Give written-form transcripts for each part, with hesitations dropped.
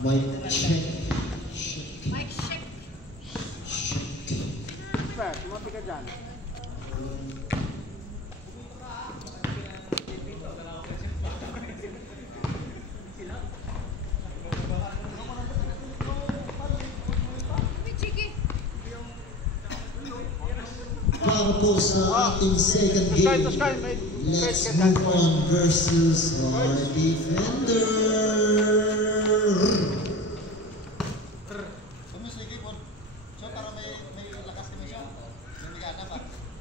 Mic check. Mic check. Super, sumabi ka dyan. Para po sa ating second game, let's move on versus our defender.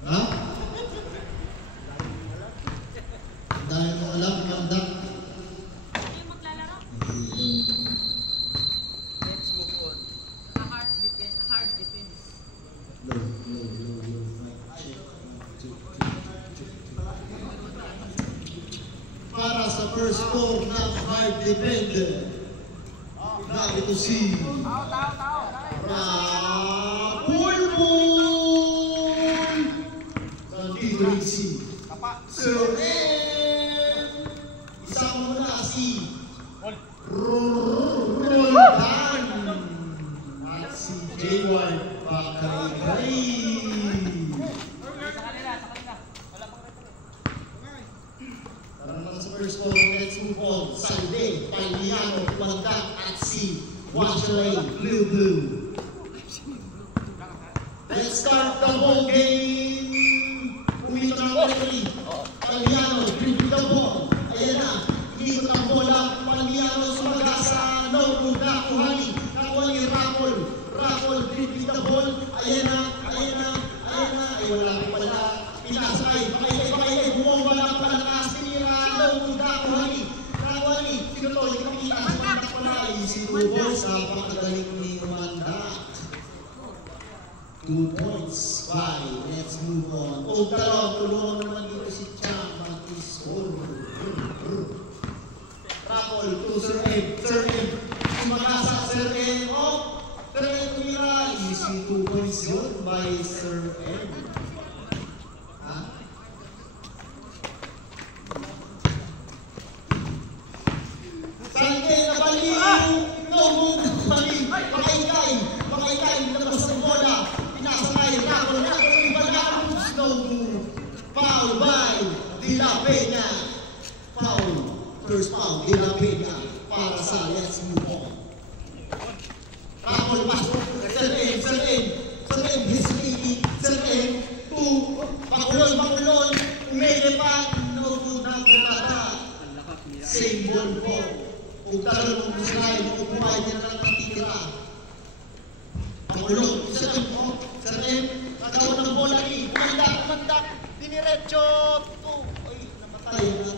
Ha? Dahil mo alam, landak. Hindi maglalaro. Let's move on. Hard defense. Low. Para sa first score ng hard defender, narito si Rapulpul. Nandito rin si Sir M. Isama mo na si Roldan at si J1 Bakay-Kay. Sa first score, let's move on. Salde, Paliano, Mandak at si Washalay Blue. Let's start the whole game. Umito na ang referee. Paliano, dribble the ball. Ayan na, umito na ang bola. Paliano sumagasa. No, nakuhani. Nakuhani, Rapol, dribble the ball. Ayan na. Ay, wala ko pala. Pinasay, pakay, bumomba na pala ng Asinira. No, nakuhani. Sino to? Yung nakita. Sumanda ko na. Easy to ball sa pakagaling ni Umanda. 2 points. Bye. Let's move on. Tulungan naman dito si Chang Matisor. Rapol to Sir M. Sumagasa Sir M. Sir M tumira. Easy 2 points yun by Sir M. Salde na baliw. No move na baliw. Pakay-kay. Labas ng bola. Pinasakay. Rapol. No move. Foul by De La Peña. First foul, De La Peña. Para sa let's move on. Rapol, pasok. Sir M, hesitating. Sir M, 2. Bakulon. Umele pa. No good na kumata. Same ball po. Kung talagang kung Israel, kung pumayag niya na lang natitira. Bakulon. Sir M, nagawa ng bola ni. Mandak. Diniretso. Ay, namatay na.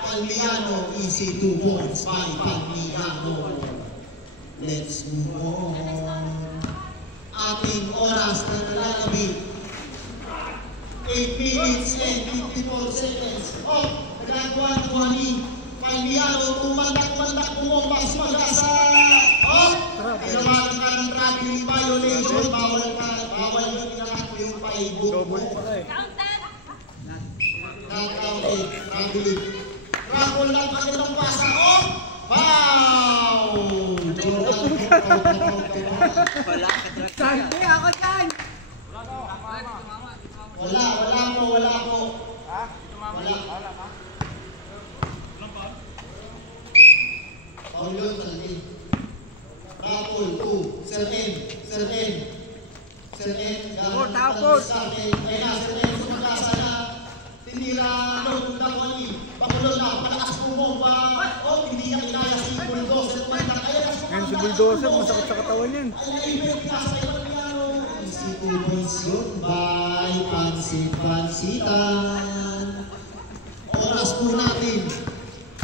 Paliano, easy 2 points by Paliano. Let's move on. Ating oras na nalalabit. 8 minutes and 54 seconds. Nagagawa ng Juani. Paliano, tumandak, bumomba, sumagasa. Tinamaan ka ng traveling violation. Bawal yun pinakako yung paibot mo. Count-out, traveling. Rapol lang kanilang pasa. Wow! Sante ako dyan! Wala po. Ha? Wala pa? Paul yun, Saldi. Rapol, 2. Sir M. Tapos! Ayan, Sir M, sumagasa na. Tinira, Juani. Bakulon na, palakas bumomba. Hindi niya kinaya si Bulldozer. Ngayon si Bulldozer, masakit sa katawan yan. Easy 2 points yun by Pansitan. Oras po natin,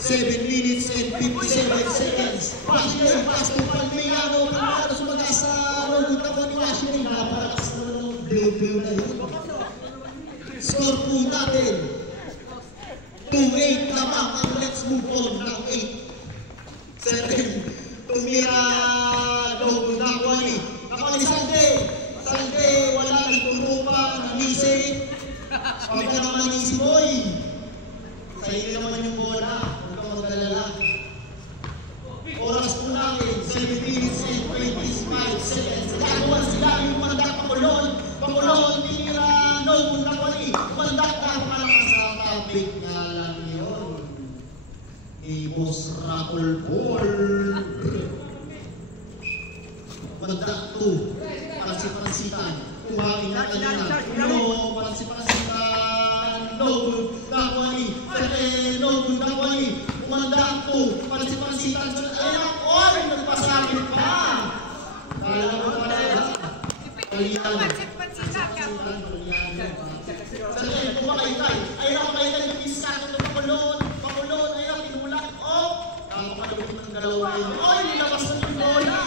7 minutes and 57 seconds. Washington, pass to Palmeano. Palmeano sumagasa. Good na po ni Washington. Napalakas naman ng blue na yun. Score po natin 2-8 lamang ang let's move on ng 8. Sir M, tumira na Juani. Nakawali Salde, wala nagturo pa, nanisi. Pagka naman si Boy, sa iyo naman yung bola. Maganda 2. Pansipan-sitan. Kuhain na kanina. No, pansipan-sitan. No good. Nakuha ni. No good. Nakuha ni. Kumanda 2. Pansipan-sitan. Ayan, oy! Nagpasakit pa. Kala mo pala. Paliyan. Pansit-pansitan ka. Sandali, kumakaytay. Ay, nakakaytay yung iskat ng pakulon. Pakulon, ay, pinulak. Oh! Nakakalawin ng dalawa yun. Oy, nilabas na yung bola.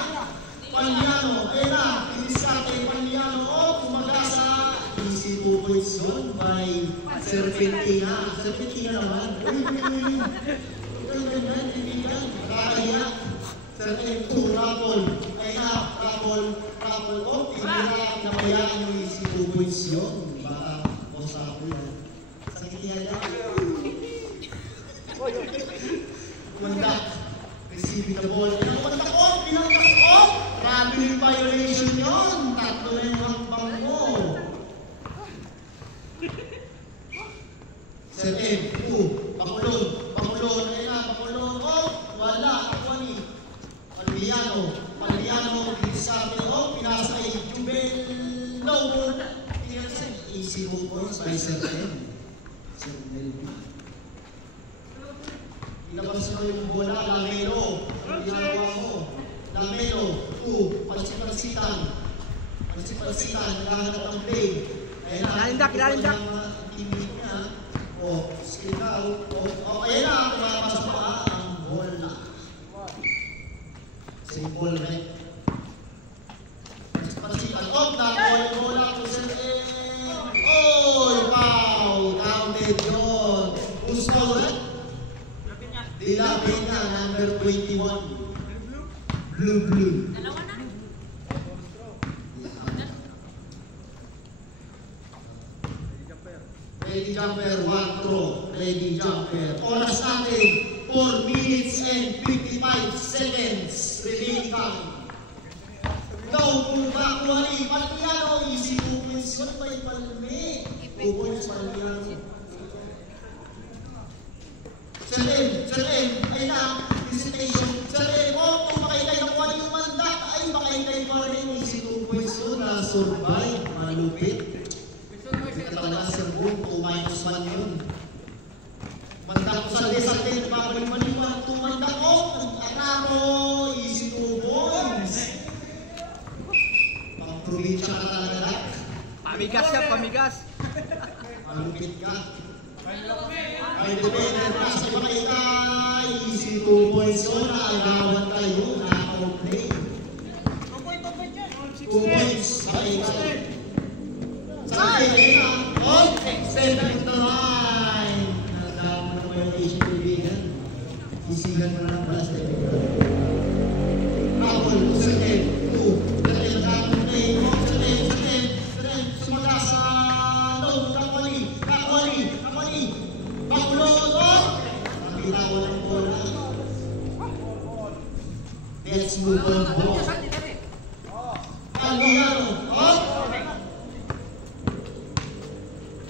Paliano, ay na, iskat ay Paliano. Oh, kumagasa. Easy 2 points yun by Serpentina. Serpentina naman. Uy, ganyan, ibigan. Kaya, Serpentina 2, Rapol. Ay na, Rapol. Oh, pinila, nabayaan yung easy 2 points yun. Kumanda, receiving the ball. Kumanda ko, pinangkas ko. Traveling violation yun. Tatlo na yung hambang mo. 7, 2, Pakulon. Pakulon, ayun na, Pakulon. Oh, wala. Kwani. Paliano, Sabi, oh, pinasa kay Jubel. No, easy 2 points by 7. Ilabas mo yung bola, Lamelo. Ang ginagawa mo. Lamelo, 2, pansipan-sitan. Pansipan-sitan, naghahanap ng play. Ayan na. Kilalindak. Teammate niya. O, skill out. O, ayan na. Kumapasok pa ang bola. Same ball, right? Pansipan-sitan. Oh, nakuha yung bola. Oh, wow! Counted yun. Who's called it? Dila Peña, number 21. Blue. Dalawa na. Ready jumper, 1 throw. Ready jumper. Oras natin, 4 minutes and 55 seconds. Remaining time. No, nakuha ni Paliano. Easy 2 points. Ano ba yung Palme? 2 points, Paliano. Salim, ay na, visitation. Salim, oh, kung makaitay na kuha yung mandak, ay makaitay pa rin. Easy 2 points yun, na-survive, malupit. Talaga, Sir Boom, 2-1 yun. Mandak ko sa desal-desal, babalik-balik, 2 mandak ko, nag-atako, easy 2 points. Pang-provincia ka talaga na. Pamigas. Malupit ka. Ay, depende na sa makita. Easy 2 points yun. Agawan kayo. Naka-play. 2 points. Sakay. Oh, extended the line. Nandang mo naman yung Asian kaibigan. Isigan mo na ng plastic. Foul. 2. Naka-play. Sumagasa. No, Kakwali. Bakulong! Nakita ko ng bola. Let's move on ball. Paliano! Oh!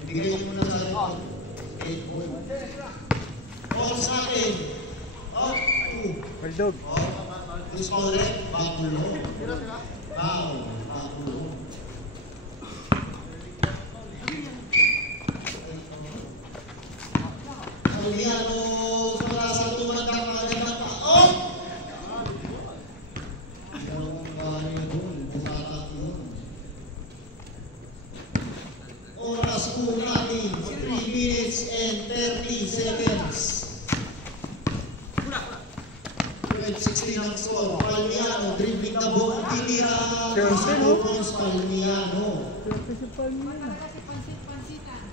Bigay mo muna sa akin. 8 points. Ball sa akin. Oh! 2. Baldog. Oh! Who's called it? Bakulong. Wow! Bakulong. Paliano, sumara sa tumandang magandang pa. Oh! Dalawang bahay doon, bukatak yun. Oras po natin, 3 minutes and 30 seconds. 16 ang score. Paliano, dribbling the ball, tinira. Isa po points, Paliano. Pansit-pansitan.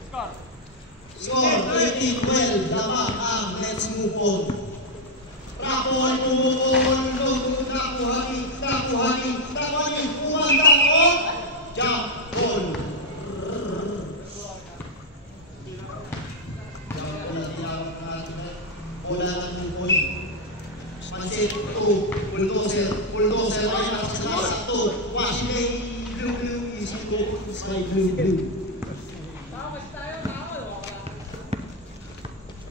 Score, 18-12, lamang ang let's move on. Rapol, nakuhani, umanda ko, jump ball. Jump ball, tinawag natin. Bola ng 2 point. Pansit, 2, bulldozer, ay nasa 2. Washington, blue, easy 2, sky blue.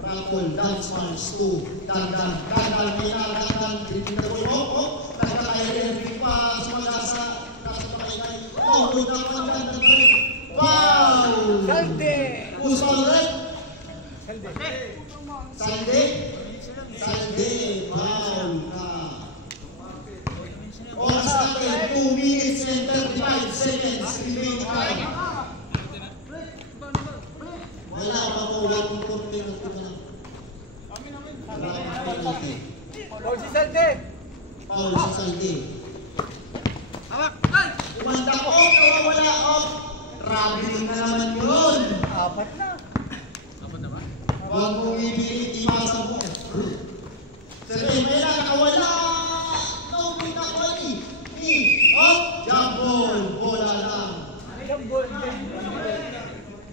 Rapol, dance march, 2, dandan, may dandan, dribbling the ball, nagkakaya rin pa, sumagasa, No, good na pang foul! Salde! Who's foul red? Salde. Salde? Salde, foul ka. Oras natin, 2 minutes and 35 seconds remaining time. Wala pa po, wala pong penalty na. Wala pong penalty. Paul si Salde! Foul sa Salde. Hawak! Umanda ko, nawawala off. Traveling na naman yun. Apat na. Huwag mong ibilit, imasa mo. Sabi, may nakawala. No, may nakawali. Jump ball, bola lang.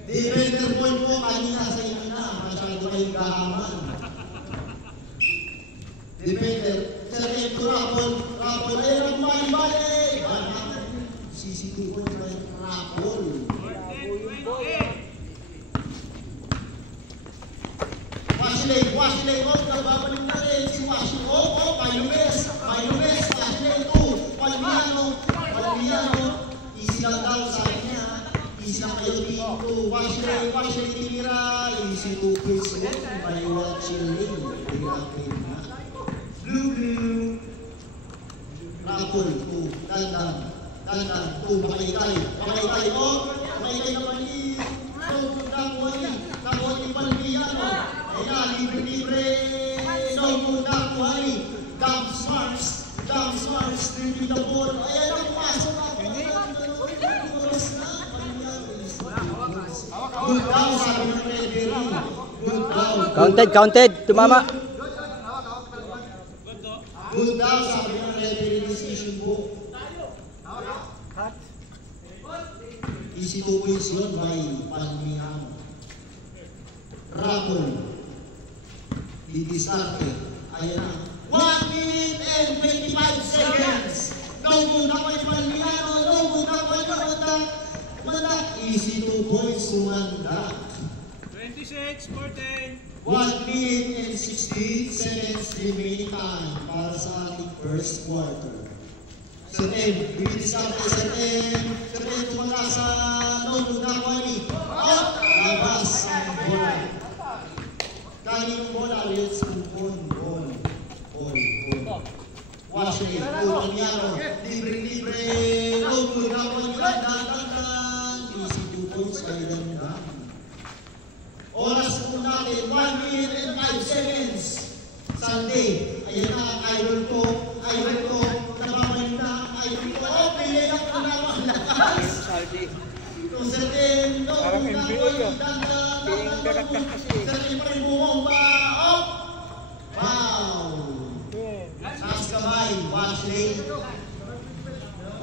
Defender ball mo, kanina sa inyo na. Masyado kayong gahaman. Defender, sabi, rapol, ay, balik. Sisituan na yung rapol. Washington, nababalik na rin si Washington. Pailumes, Washington 2, Palmiano, easy lang daw sa kanya, easy lang kayo dito. Washington tinira, easy 2 points yun, by Washington, Blue, Rapol 2, dandan, 2, Makaytay, Makaytay naman ni Nakuha Palmiano. Ayan, libre, no muna kuhay. Dam Smarts, dribble the ball. Ayan ang pumasok ako. Oras na. Good daw, sabi ng referee. Good daw. Counted. Tumama. Good daw, sabi ng referee decision book. Easy 2 points yun by Palmiano. Rapol. Didistarte. Ayan na. 1 minute and 25 seconds. No good na kay Palmiano. No good na kay Manda. Easy 2 points to Manda. 26, 14. 1 minute and 16 seconds remaining time para sa ating first quarter. Sa 10, didistarte sa 10. Sa 10, tumala sa no good na kay labas ang bola. Kaya yung bola, let's move on. Ball. Washington, Palmiano, libre. No good na po yung dandan. Easy 2 points, kaya dandan. Oras po natin, 1 minute and 5 seconds. Sunday, ayan na, idol ko, nababalik na, idol ko. Pili lang ko na malakas. Kung sa 10, no good na po yung dandan. Sarili pa rin bumomba. Wow! Taas kamay.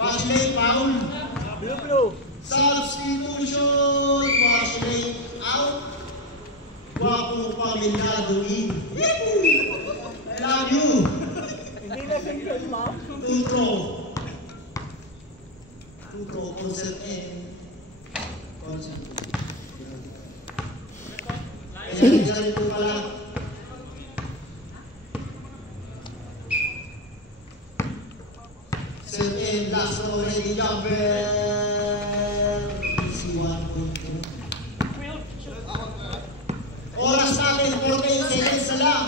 Washington, foul. Blue. Substitution. Washington, out. Guwapo pamilyado in. I love you. Hindi na single, ma'am. Tutro, concert and concert. Ayan, dyan po pala. Set in, last row, ready, jumper. Easy 1.2. Oras natin, 14 seconds na lang.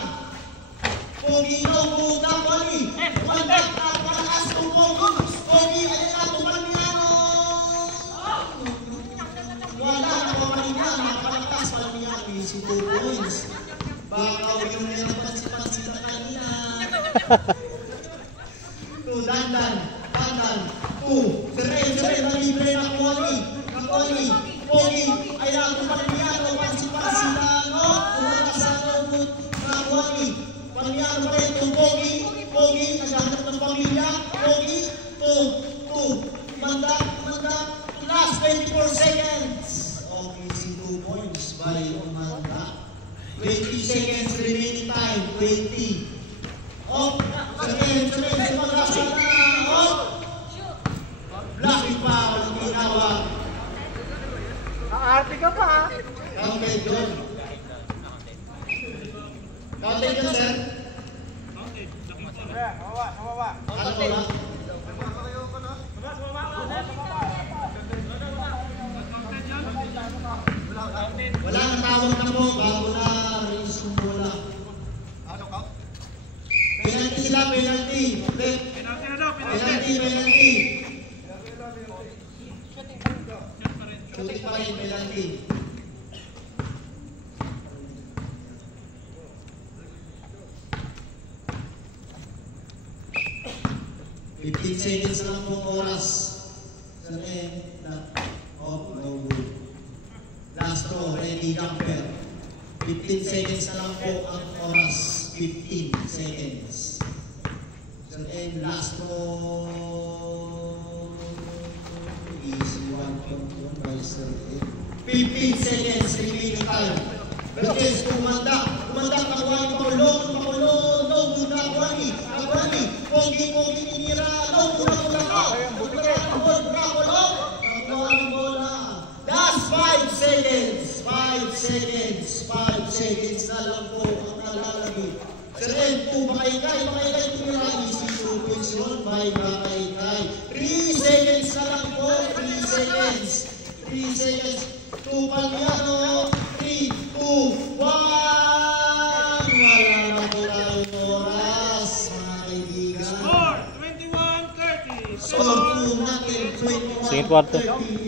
Pogino, Buda, Poli. Mandak, palakas, Pogi, ayan na, Palmiano. Wala na, Palmiano, napalakas, Palmiano. Easy 2 points. Baka yung nilapans-pansin na kanina. Dandan. 2, Sere, nalibre na Poli. Pogi, ayan na, Palmiano, pansin-pansin na, no? Umakas sa lobot na Poli. Palmiano pa rin itong Pogi, naghahanap ng pamilya. Pogi, 2, Manda, last 24 seconds. Okay, si 2 points by Manda. 20 seconds remaining time, 20. Off, sabihin, sumagasa na, off. Blocking foul, ang ginawa. Aarte ka pa, ha? Counted yun. Counted yun, sir. Kawawa. Ano ba? penalty. Shooting pa rin, penalty. Fifteen seconds lang po oras. Sa no good. Last throw, ready, jumper. 15 seconds na lang po ang oras. 15 seconds. So then, last throw. Easy one by Sir Ed. 15 seconds remaining time. Beses, kumanda, Kakwani, Pakulo, no good na Kakwani, Pogi, ninira, no good na Kakwani, bola. Last 5 seconds, 5 seconds na lang po ang nalalagay. Sir Ed, makaikay, tumira, easy to position by makaikay. 3 seconds na lang po, 3 seconds. 3 seconds, to Palmiano, 3, 2, 1. Wala na po tayong oras, mga kaibigan. Score 21-30. Score 2 natin, 21-30.